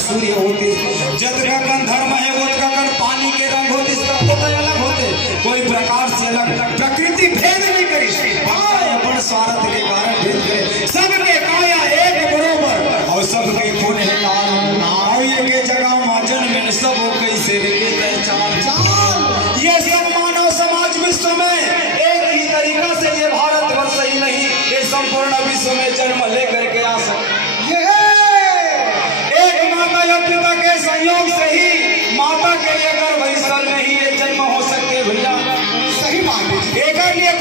सूर्य होते, जत का कण धर्म है वो का कण पानी के रंग होते, सब तो अलग होते, कोई प्रकार से अलग। प्रकृति भेद नहीं करी, अपन स्वार्थ के कारण भेद करे। सबके काया एक बरोबर और सबके खून है लाल। नाव के जगह माजन में सब हो कैसे के पहचान। ये सब मानव समाज विश्व में एक ही तरीका से, ये भारत वर्ष ही नहीं, ये संपूर्ण विश्व में जन्म लेकर के आ सकते। पिता के संयोग से ही माता के लिए गर्भ स्थल में ही ये जन्म हो सकते भैया, सही बात है। एक लिए